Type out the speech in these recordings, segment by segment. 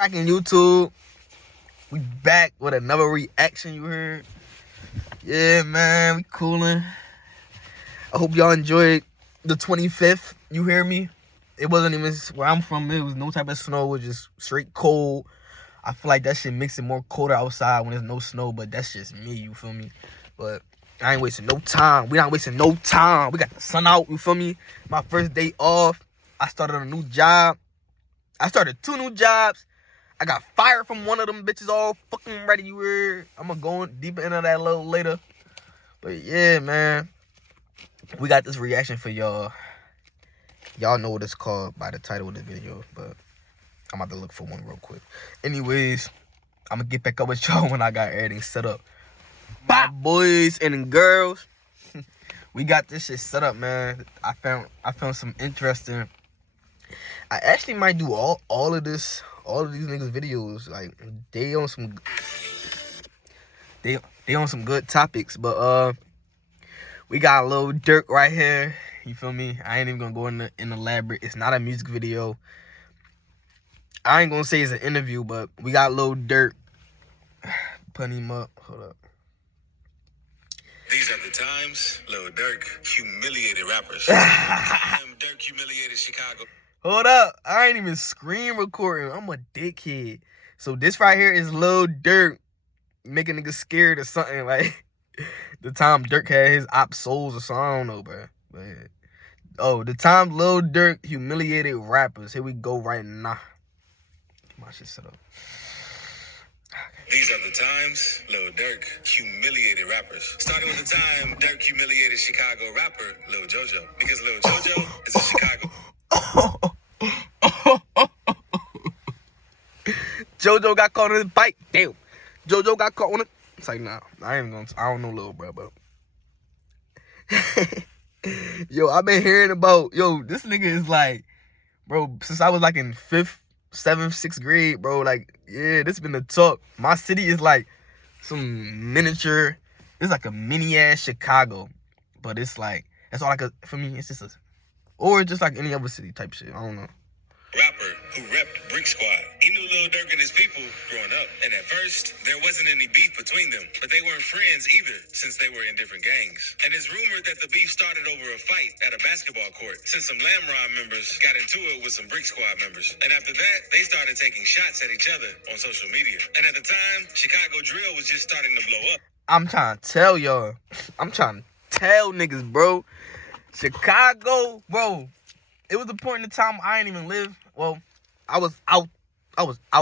Back in YouTube, we back with another reaction. You heard? Yeah, man, we coolin'. I hope y'all enjoyed the 25th. You hear me? It wasn't even where I'm from. It was no type of snow. It was just straight cold. I feel like that shit makes it more colder outside when there's no snow, but that's just me. You feel me? But I ain't wasting no time. We not wasting no time. We got the sun out. You feel me? My first day off. I started a new job. I started 2 new jobs. I got fired from one of them bitches all fucking ready. You heard? I'm gonna go deeper into that a little later. But yeah, man. We got this reaction for y'all. Y'all know what it's called by the title of the video, but I'm about to look for one real quick. Anyways, I'm gonna get back up with y'all when I got everything set up. My boys and girls, we got this shit set up, man. I found some interesting. I actually might do all of these niggas videos. Like they on some good topics, but we got a little Durk right here. You feel me? I ain't even gonna go in elaborate. It's not a music video. I ain't gonna say it's an interview, but we got Lil Durk. Putting him up. Hold up. These are the times Lil Durk humiliated rappers. Durk humiliated Chicago. Hold up. I ain't even screen recording. I'm a dickhead. So this right here is Lil Durk making niggas scared or something. Like the time Durk had his op souls or something. I don't know, bro. But oh, the time Lil Durk humiliated rappers. Here we go right now. My shit set up. These are the times Lil Durk humiliated rappers. Starting with the time Durk humiliated Chicago rapper Lil JoJo. Because Lil JoJo is a Chicago. JoJo got caught on his bike. Damn. JoJo got caught on it. It's like, nah. I don't know Lil bro, but yo, I've been hearing about, this nigga is like, bro, since I was like in 5th, 7th, 6th grade, bro, like, yeah, this been the talk. My city is like some miniature, it's like a mini-ass Chicago, but it's like, that's all I could, for me, it's just or just like any other city type shit, I don't know. Rapper who repped Brick Squad. He knew Lil Durk and his people growing up. And at first, there wasn't any beef between them. But they weren't friends either, since they were in different gangs. And it's rumored that the beef started over a fight at a basketball court, since some Lamron members got into it with some Brick Squad members. And after that, they started taking shots at each other on social media. And at the time, Chicago drill was just starting to blow up. I'm trying to tell y'all. I'm trying to tell niggas, bro. Chicago, bro. It was the point in the time I ain't even live. Well, I was out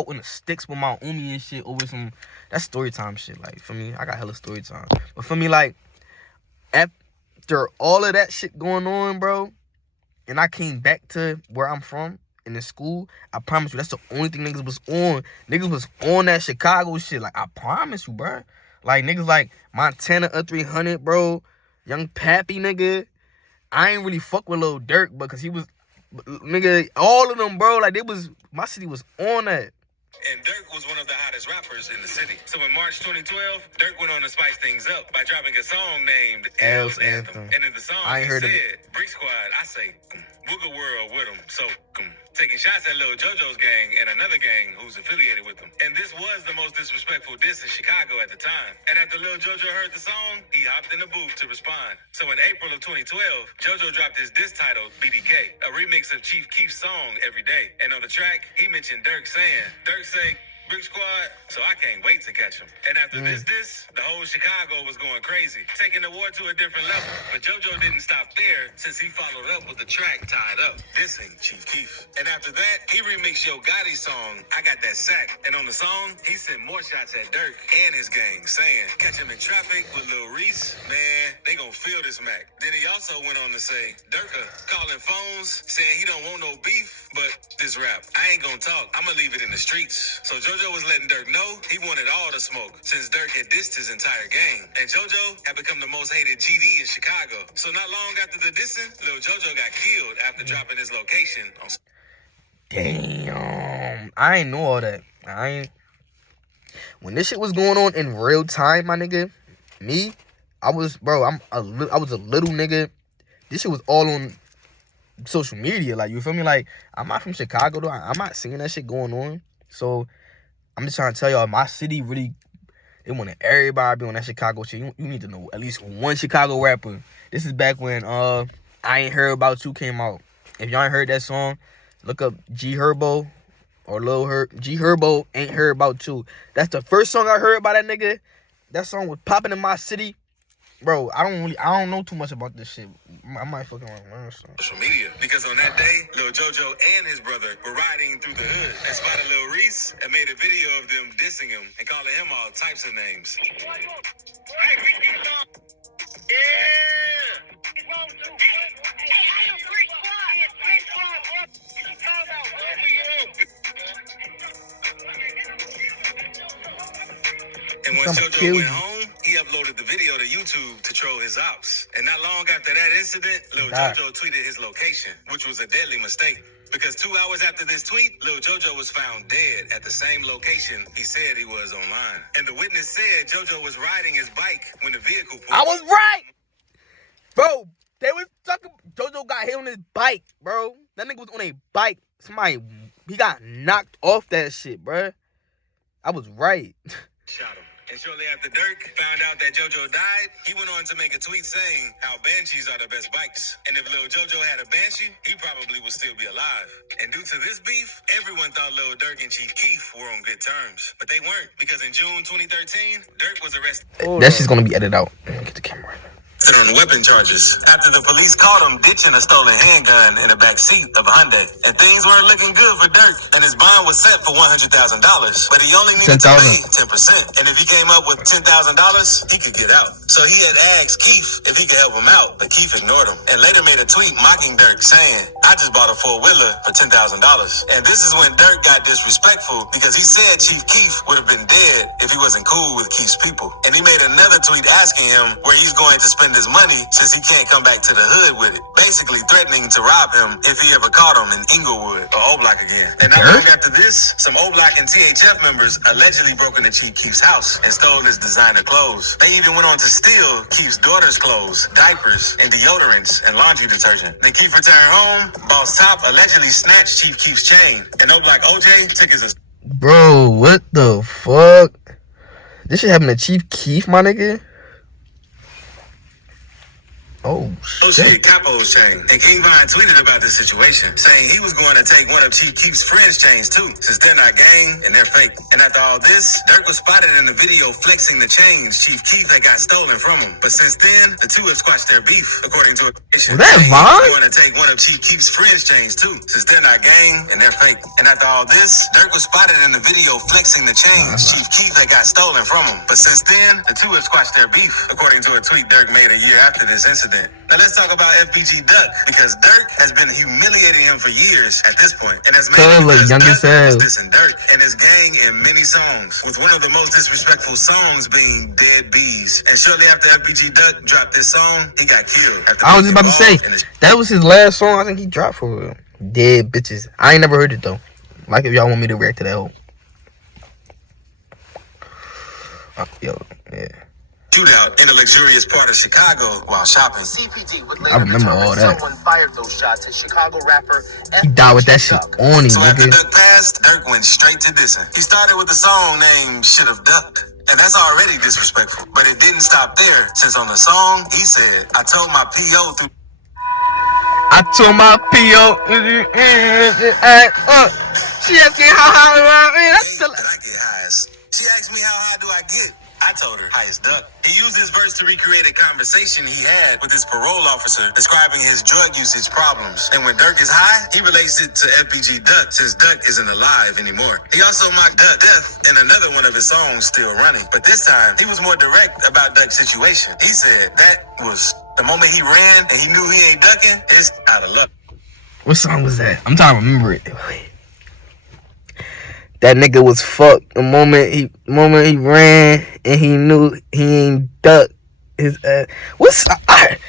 in the sticks with my umi and shit over some, that story time shit. Like, for me, I got hella story time. But for me, like, after all of that shit going on, bro, and I came back to where I'm from, in the school, I promise you, that's the only thing niggas was on. Niggas was on that Chicago shit. Like, I promise you, bro. Like, niggas like Montana 300, bro. Young Pappy, nigga. I ain't really fuck with Lil Durk, because he was, nigga, all of them, bro, like, my city was on that. And Durk was one of the hottest rappers in the city. So in March 2012, Durk went on to spice things up by dropping a song named L's Anthem. And in the song, he said, Brick Squad, I say, Wooga World with them. So, taking shots at Lil JoJo's gang and another gang who's affiliated with them. And this was the most disrespectful diss in Chicago at the time. And after Lil JoJo heard the song, he hopped in the booth to respond. So in April of 2012, JoJo dropped his diss titled BDK, a remix of Chief Keef's song Every Day. And on the track, he mentioned Durk saying, Durk say, Brick Squad, so I can't wait to catch him. And after this, the whole Chicago was going crazy, taking the war to a different level. But JoJo didn't stop there, since he followed up with the track Tied Up, dissing Chief Keef. And after that, he remixed Yo Gotti's song, I Got That Sack. And on the song, he sent more shots at Durk and his gang, saying, catch him in traffic with Lil Reese, man, they gonna feel this Mac. Then he also went on to say, Durka calling phones, saying he don't want no beef, but this rap, I ain't gonna talk, I'ma leave it in the streets. So JoJo was letting Durk know he wanted all the smoke, since Durk had dissed his entire gang. And JoJo had become the most hated GD in Chicago. So not long after the dissing, Lil JoJo got killed after dropping his location on... Damn. I ain't know all that. When this shit was going on in real time, my nigga, I was a little nigga. This shit was all on social media, like, you feel me? Like, I'm not from Chicago though. I'm not seeing that shit going on. So I'm just trying to tell y'all, my city really, they wanted everybody to be on that Chicago shit. You need to know at least one Chicago rapper. This is back when I Ain't Heard About You came out. If y'all ain't heard that song, look up G Herbo or Lil Herb. G Herbo, Ain't Heard About You. That's the first song I heard by that nigga. That song was popping in my city. Bro, I don't know too much about this shit. I might fucking learn something. Social media, because on that day, Lil JoJo and his brother were riding through the hood and spotted Lil Reese and made a video of them dissing him and calling him all types of names. And when JoJo went home, he uploaded the video to YouTube to troll his ops. And not long after that incident, Lil JoJo tweeted his location, which was a deadly mistake. Because 2 hours after this tweet, Lil JoJo was found dead at the same location he said he was online. And the witness said JoJo was riding his bike when the vehicle pulled. I was right! Bro, they was talking. JoJo got hit on his bike, bro. That nigga was on a bike. He got knocked off that shit, bro. I was right. Shot him. And shortly after Durk found out that JoJo died, he went on to make a tweet saying how Banshees are the best bikes. And if Lil JoJo had a Banshee, he probably would still be alive. And due to this beef, everyone thought Lil Durk and Chief Keef were on good terms. But they weren't, because in June 2013, Durk was arrested. That shit's gonna be edited out. Get the camera right now. On weapon charges after the police caught him ditching a stolen handgun in the back seat of a Hyundai. And things weren't looking good for Durk, and his bond was set for $100,000, but he only needed to pay 10%. And if he came up with $10,000, he could get out. So he had asked Keith if he could help him out, but Keith ignored him and later made a tweet mocking Durk saying, "I just bought a four-wheeler for $10,000. And this is when Durk got disrespectful because he said Chief Keef would have been dead if he wasn't cool with Keith's people. And he made another tweet asking him where he's going to spend his money since he can't come back to the hood with it, basically threatening to rob him if he ever caught him in Inglewood or O-Block again. And not long after this, some O-Block and THF members allegedly broke into Chief Keef's house and stole his designer clothes. They even went on to steal Keef's daughter's clothes, diapers, and deodorants and laundry detergent. Then Keef returned home. Boss Top allegedly snatched Chief Keef's chain, and O-Block OJ took his... Bro, what the fuck? This shit happened to Chief Keef, my nigga? Oh, shit. Capo's chain. And King Von tweeted about this situation, saying he was going to take one of Chief Keef's friends' chains too, since they're not gang and they're fake. And after all this, Durk was spotted in the video flexing the chains Chief Keef had got stolen from him. But since then, the two have squashed their beef, according to a petition. Was that Von? He was going to take one of Chief Keef's friends' chains too, since they're not gang and they're fake. And after all this, Durk was spotted in the video flexing the chains Chief Keef had got stolen from him. But since then, the two have squashed their beef, according to a tweet Durk made a year after this incident. Now let's talk about FBG Duck, because Durk has been humiliating him for years at this point, and has made him dissing Durk and his gang in many songs, with one of the most disrespectful songs being Dead Bees. And shortly after FBG Duck dropped this song, he got killed. I was just about to say, that was his last song I think he dropped for real. Dead Bitches. I ain't never heard it though. Like if y'all want me to react to that whole. Yo, yeah. Shootout in a luxurious part of Chicago while shopping. CPD would later I remember all that. Someone fired those shots at Chicago rapper. He died with that shit on him, So after nigga. Duck passed, Durk went straight to dissing. He started with a song named Should've Ducked. And that's already disrespectful. But it didn't stop there, since on the song, he said, I told my P.O. through... She asking how high I get highs. She asked me how high do I get? I told her, highest Duck. He used his verse to recreate a conversation he had with his parole officer describing his drug usage problems. And when Durk is high, he relates it to FBG Duck, since Duck isn't alive anymore. He also mocked Duck death in another one of his songs, Still Running. But this time, he was more direct about Duck's situation. He said that was the moment he ran and he knew he ain't ducking, it's out of luck. What song was that? I'm trying to remember it. That nigga was fucked the moment he ran and he knew he ain't ducked his ass.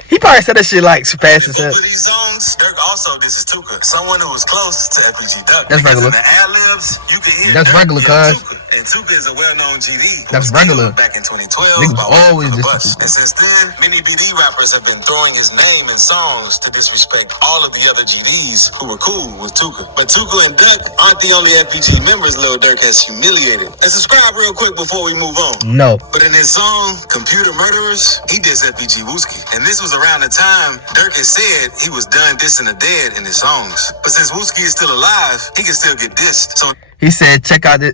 He probably said that shit like fast as hell. These songs, Durk also disses Tuka, someone who was close to FBG Duck. That's regular. In the ad libs, you can hear That's regular, cuz. And Tuka is a well-known GD. That's regular. Back in 2012. Niggas always the diss bus. Tuka. And since then, many BD rappers have been throwing his name in songs to disrespect all of the other GDs who were cool with Tuka. But Tuka and Durk aren't the only FBG members Lil Durk has humiliated. And subscribe real quick before we move on. No. But in his song, Computer Murderers, he dissed FBG Wooski. And this was around the time Durk has said he was done dissing the dead in his songs. But since Wooski is still alive, he can still get dissed. So he said, check out this.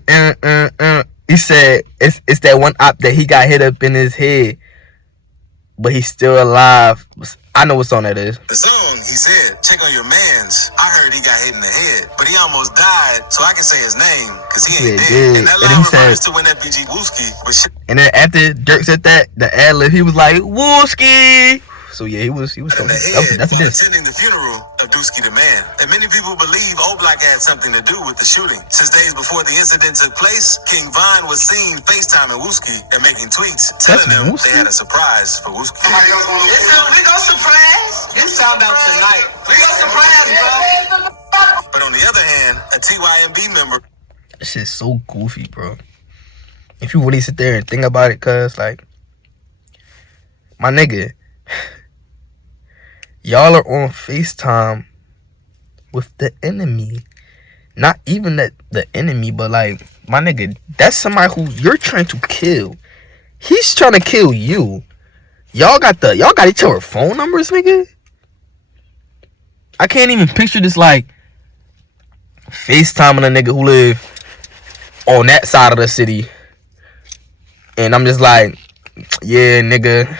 He said, it's that one op that he got hit up in his head, but he's still alive. I know what song that is. The song, he said, check on your mans. I heard he got hit in the head, but he almost died, so I can say his name, because he ain't dead. And that line refers to when FBG Wooski was shit. And then after Durk said that, the ad-lib, he was like, Wooski. So yeah, he was in the head that's while this. attending the funeral of Dusky the Man. And many people believe Oblak had something to do with the shooting. Since days before the incident took place, King Von was seen FaceTiming Wooski and making tweets telling them they had a surprise for Wooski. We gon' surprise. It sound out tonight. We gon' surprise, bro. But on the other hand, a TYMB member. This shit's so goofy, bro. If you really sit there and think about it, cuz, like, my nigga, y'all are on FaceTime with the enemy. Not even the enemy, but like, my nigga, that's somebody who you're trying to kill. He's trying to kill you. Y'all got each other phone numbers, nigga. I can't even picture this like FaceTiming a nigga who live on that side of the city. And I'm just like, yeah, nigga.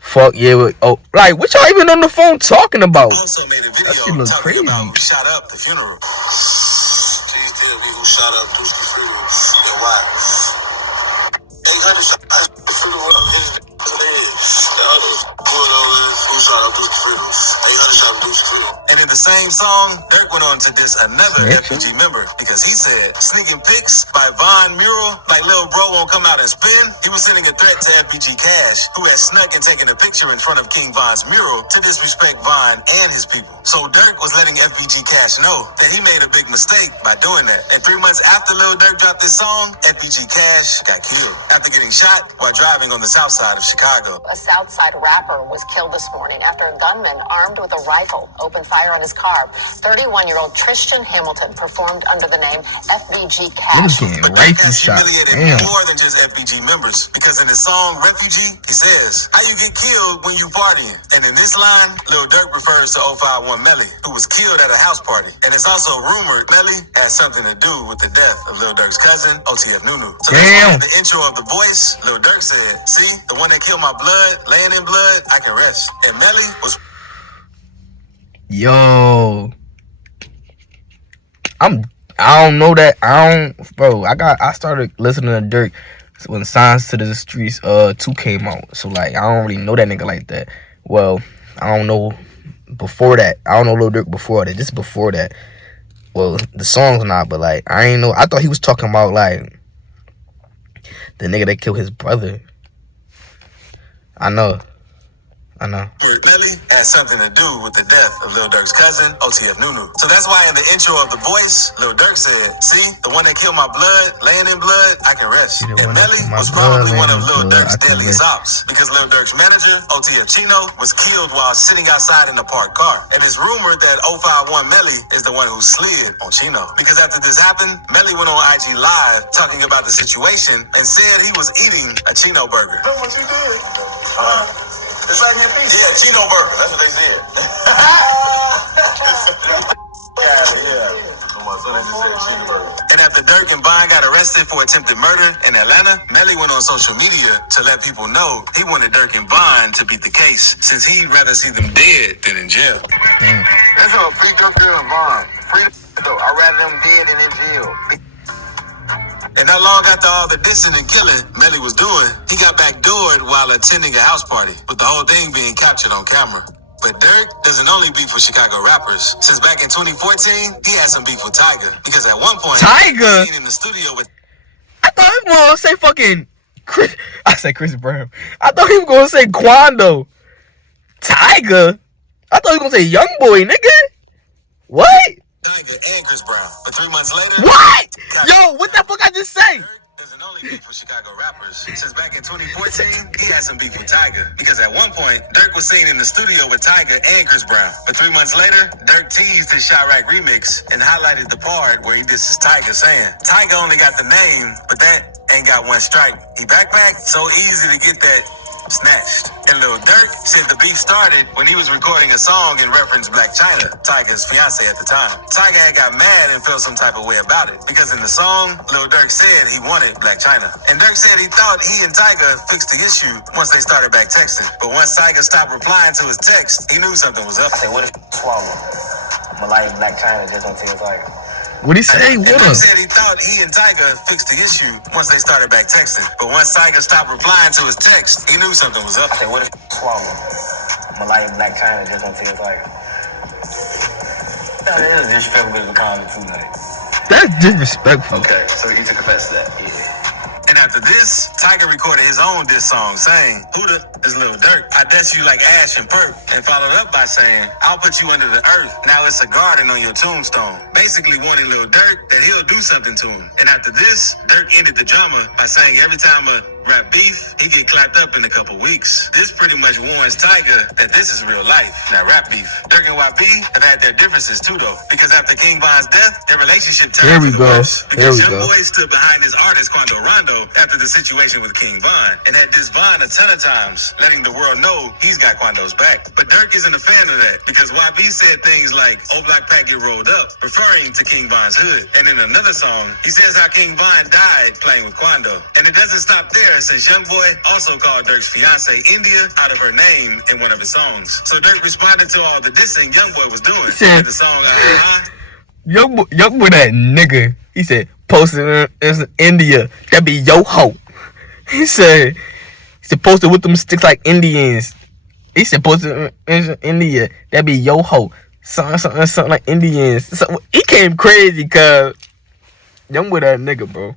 Fuck yeah, like what y'all even on the phone talking about? Also made a That shit video look talking crazy. about who shot up the funeral. Please tell me who shot up Dusky funeral and why. 800 shot the funeral up. Hit the head. The others going on who shot up Dusky funeral. 800 shot up Dusky funeral. And in the same song, Durk went on to diss another FBG member because he said, sneaking pics by Von Mural, like Lil Bro won't come out and spin. He was sending a threat to FBG Cash, who had snuck and taken a picture in front of King Von's mural to disrespect Von and his people. So Durk was letting FBG Cash know that he made a big mistake by doing that. And 3 months after Lil Durk dropped this song, FBG Cash got killed after getting shot while driving on the south side of Chicago. A Southside rapper was killed this morning after a gunman armed with a rifle opened fire on his car. 31-year-old Tristan Hamilton performed under the name FBG Cash. But Durk has humiliated more than just FBG members, because in his song Refugee, he says, how you get killed when you partying? And in this line, Lil Durk refers to 051 Melly, who was killed at a house party. And it's also rumored Melly has something to do with the death of Lil Durk's cousin, OTF Nunu. So that's why in the intro of The Voice, Lil Durk said, see, the one that killed my blood, laying in blood, I can rest. And Melly was... Yo, I don't know that. I started listening to Durk when Signs to the Streets 2 came out. So like I don't really know that nigga like that. Well, I don't know before that. I don't know Lil Durk before that. Just before that. Well, the song's not, but like I ain't know. I thought he was talking about like the nigga that killed his brother. I know. Melly has something to do with the death of Lil Durk's cousin, OTF Nunu. So that's why in the intro of The Voice, Lil Durk said, see, the one that killed my blood, laying in blood, I can rest. And Melly was probably one of Lil Durk's deadliest ops, because Lil Durk's manager, OTF Chino, was killed while sitting outside in a parked car. And it's rumored that 051 Melly is the one who slid on Chino. Because after this happened, Melly went on IG Live talking about the situation and said he was eating a Chino burger. Look what you did. It's like your piece. Yeah, Chino burger. That's what they said. And after Durk and Von got arrested for attempted murder in Atlanta, Melly went on social media to let people know he wanted Durk and Von to beat the case, since he'd rather see them dead than in jail. That's a free Durk and Von. Free though. I'd rather them dead than in jail. And not long after all the dissing and killing Melly was doing, he got backdoored while attending a house party, with the whole thing being captured on camera. But Durk doesn't only beef with Chicago rappers. Since back in 2014, he had some beef with Tyga, because at one point, Tyga? he was seen in the studio with... I thought he was gonna say fucking Chris. I said Chris Brown. I thought he was gonna say Quando. Tyga? I thought he was gonna say Young Boy, nigga. What? Tyga and Chris Brown. But 3 months later... What? Yo, what the fuck I just say? only beef with Chicago rappers. Since back in 2014, he had some beef with Tyga. Because at one point, Durk was seen in the studio with Tyga and Chris Brown. But 3 months later, Durk teased his Chirac remix and highlighted the part where he disses Tyga, saying, Tyga only got the name, but that ain't got one strike. He backpacked, so easy to get that snatched. And Lil Durk said the beef started when he was recording a song in reference Black China, Tyga's fiance at the time. Tyga had got mad and felt some type of way about it, because in the song, Lil Durk said he wanted Black China. And Durk said he thought he and Tyga fixed the issue once they started back texting. But once Tyga stopped replying to his text, he knew something was up. I said, what if swallow? I'ma like Black China just don't tell Tyga. What'd he say? What Durk up? said he thought he and Tyga fixed the issue once they started back texting. But once Tyga stopped replying to his text, he knew something was up. I said, what if swallow? I'ma like Black China just don't tell Tyga. That is disrespectful to the comment too, man. That's disrespectful. Okay, so you took offense to that. Yeah. And after this, Tyga recorded his own diss song saying, Who the is Lil Durk? I diss you like Ash and Perp. And followed up by saying, I'll put you under the earth. Now it's a garden on your tombstone. Basically warning Lil Durk that he'll do something to him. And after this, Durk ended the drama by saying every time a rap beef, he get clapped up in a couple weeks. This pretty much warns Tyga that this is real life, not rap beef. Durk and YB have had their differences too though. Because after King Von's death, their relationship turned Here we to the go. worst. Here Because we Young go. Boy stood behind his artist Quando Rondo after the situation with King Von and had dissed Von a ton of times, letting the world know he's got Quando's back. But Durk isn't a fan of that because YB said things like, "Old Black Pack get rolled up," referring to King Von's hood. And in another song, he says how King Von died playing with Quando. And it doesn't stop there, since Young Boy also called Durk's fiance India out of her name in one of his songs. So Durk responded to all the dissing Young Boy was doing. said- The song Young boy, that nigga. He said, posted in India. That be yo ho. He said, posted with them sticks like Indians. He said, posted in India. That be yo ho. Something like Indians. So, he came crazy, cuz. Young boy, that nigga, bro.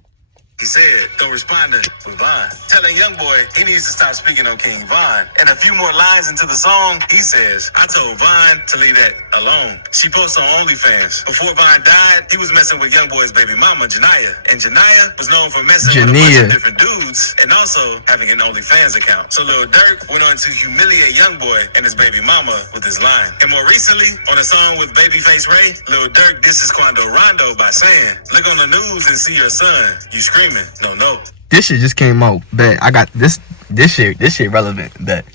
He said, don't respond to Von, telling Young Boy he needs to stop speaking on King Von. And a few more lines into the song, he says, I told Von to leave that alone. She posts on OnlyFans. Before Von died, he was messing with Young Boy's baby mama, Janiyah. And Janiyah was known for messing with a bunch of different dudes and also having an OnlyFans account. So Lil Durk went on to humiliate Young Boy and his baby mama with his line. And more recently, on a song with Babyface Ray, Lil Durk disses Quando Rondo by saying, look on the news and see your son. You screaming. No. This shit just came out. Bet I got this shit relevant. Bet.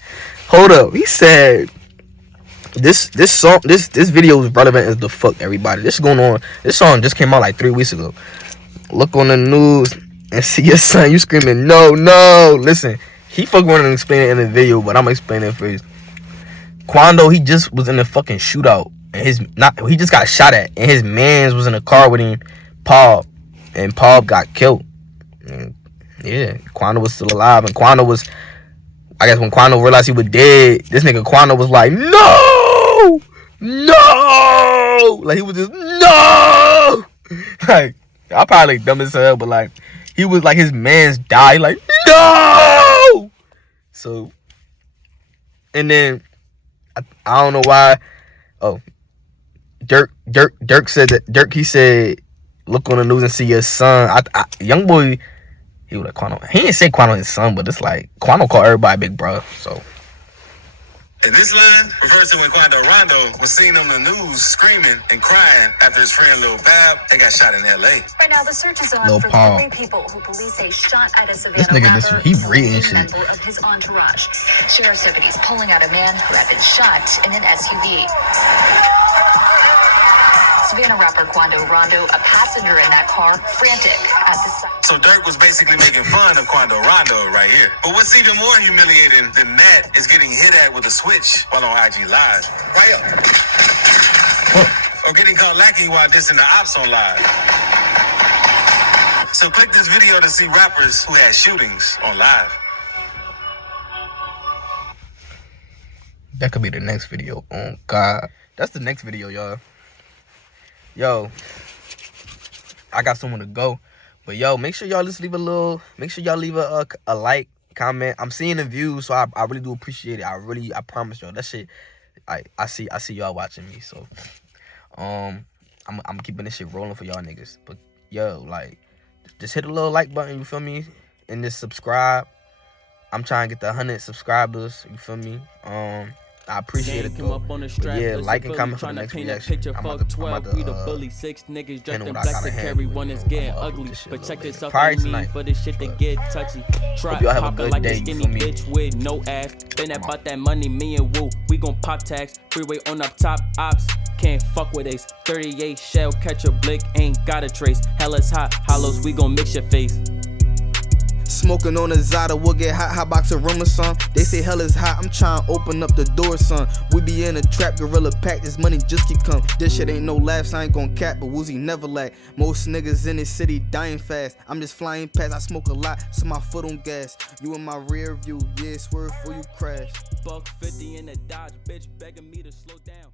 Hold up. He said this video is relevant as the fuck, everybody. This is going on. This song just came out like 3 weeks ago. Look on the news and see your son. You screaming no. Listen, he fucking wanted to explain it in the video, but I'm gonna explain it first. Quando, he just was in a fucking shootout and he just got shot at, and his mans was in a car with him, Paul, and Paul got killed. And yeah, Quando was still alive, and Quando was, I guess when Quando realized he was dead, this nigga Quando was like, no, like he was just no, like I probably like dumb as hell, but like he was like his man's died, like no. So, and then I don't know why. Oh, Durk said that. Durk, he said, look on the news and see your son. Young Boy, he was like Quando. He didn't say Quando his son, but it's like Quando called everybody big bro. So. And this line refers to when Quando Rondo was seen on the news screaming and crying after his friend Lil Bab had got shot in L.A. Right now, the search is on Lil for Paul. 3 people who police say shot at a Savannah This nigga rapper, he reading shit. member of his entourage. Sheriff's deputies pulling out a man who had been shot in an SUV. Savannah rapper Quando Rondo, a passenger in that car, frantic at the site. So Durk was basically making fun of Quando Rondo right here. But what's even more humiliating than that is getting hit at with a switch while on IG Live. Right up. Or getting caught lacking while dissing the ops on live. So click this video to see rappers who had shootings on live. That could be the next video. Oh God, that's the next video, y'all. Yo, I got someone to go, but yo, make sure y'all just leave a like, comment. I'm seeing the views, so I really do appreciate it. I promise y'all that shit. I see y'all watching me, so I'm keeping this shit rolling for y'all niggas. But yo, like, just hit the little like button, you feel me? And just subscribe. I'm trying to get the 100 subscribers, you feel me? I appreciate it though. But yeah, like and comment for the next reaction. I'm about to bully 6 niggas dressed in what I black gotta to handle. carry one is getting I'ma ugly. this shit a But little check later. this out Probably for me tonight. for this shit to get touchy. Try y'all have a popping good like day, a you skinny feel me? bitch with no ass. Been about that money, me and Woo. We gon' pop tags, freeway on up top ops. Can't fuck with Ace. 38 shell, catch a blick, ain't got a trace. Hella's hot, hollows, we gon' mix your face. Smoking on a Zada, we'll get hot box of rumor, son. They say hell is hot, I'm trying to open up the door, son. We be in a trap, gorilla pack, this money just keep come. This shit ain't no laughs, I ain't gon' cap, but Woozy never lack. Most niggas in this city dying fast. I'm just flying past, I smoke a lot, so my foot on gas. You in my rear view, yeah, swerve before you crash. $150 in a Dodge, bitch begging me to slow down.